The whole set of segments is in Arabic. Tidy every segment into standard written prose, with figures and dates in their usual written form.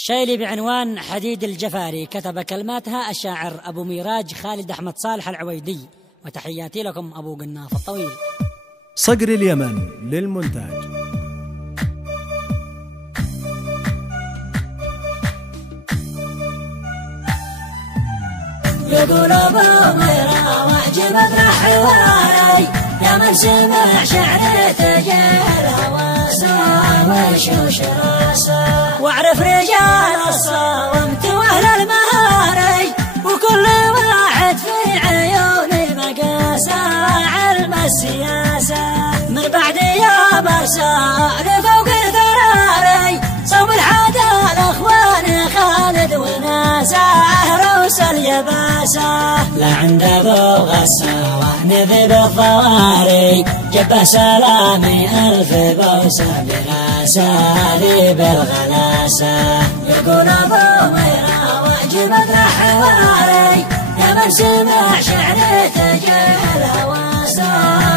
الشيلي بعنوان حديد الجفاري، كتب كلماتها الشاعر أبو ميراج خالد أحمد صالح العويدي. وتحياتي لكم أبو قناف الطويل. صقر اليمن للمونتاج. يقول أبو ميرا وعجبت حواري يا من سمع شعر تجاه الهوى وشوش راسه، واعرف رجال الصومت واهل المهاري وكل واحد في عيوني مقاسه، علم السياسه من بعد يا برسال فوق الثراري صوب الحادى الاخوان خالد وناسه، روس اليباسه لا عند ابو غساوه نذب الضواري جبه سلامي الف بوسه براسه ذي بالغلاسه. يقول ابو ميرا وعجبت حواري يا من سمع شعر تجاه الهواسه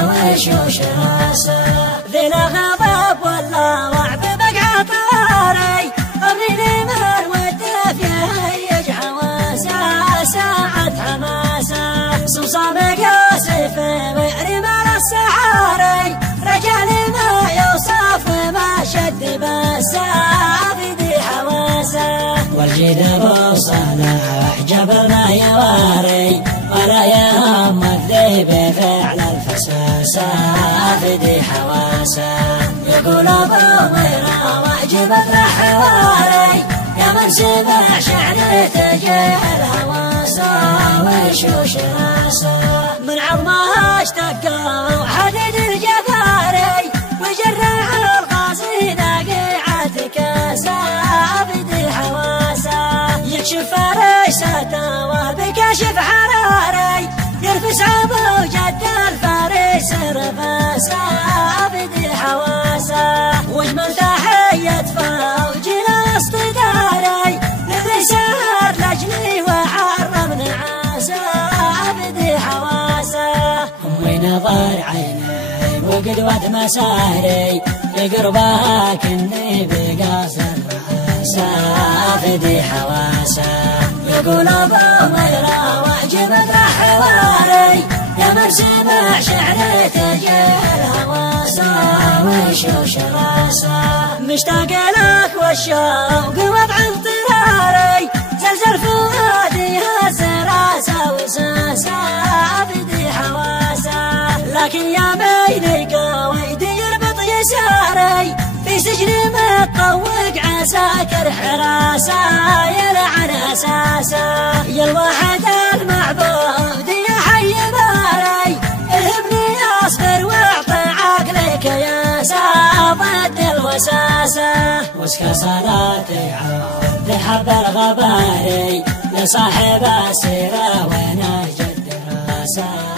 وشوش راسه، ذي لا غضب ولا وعب بقع طاري ابني من وده فيه حواسه، ساعة حماسه صمصام قاسف ويعرم على السحاري رجال ما يوصف ما شد باسه ذي حواسه، والجيد ابو صلاح جبل ما يواري ولا يهم الذيب فعل الفساسه ذي حواسه. يقول ابو ميرا وعجبت حواري يا من سمع شعر تجاه الهواسه وشوش راسه، من عظمها اشتقوا حديد الجفاري وجرع القاصي ناقعة كاسه ذي حواسه، يكشف فريسته وبكشف حراري يرفس ابو جد الفارس رفاسه ذي حواسه، واجمل تحيه فوج الاصطداري لذي سهر لجلي وحرم نعاسه ذي حواسه، امي نظر عيني وقدوه مساري لقربها كني بقاصر راسه ذي حواسه. يقول ابو ميرا وعجبت حواري يا من سمع شعر تجاه الهواسه وشوش راسه، مشتاق لك والشوق وضع اضطراري زلزل فؤادي هز راسه وساسه ذي حواسه، لكن يا بيني قويدي يربط يساري في سجن متطوق عساكر حراسه يلعن اساسه، يا الواحد المعبود يا حي باري الهمني اصبر واعطي عقلك ياسه ضد الوساسه، واسكى صلاتي عود حب الغباري لصاحب السيره ونهج الدراسه.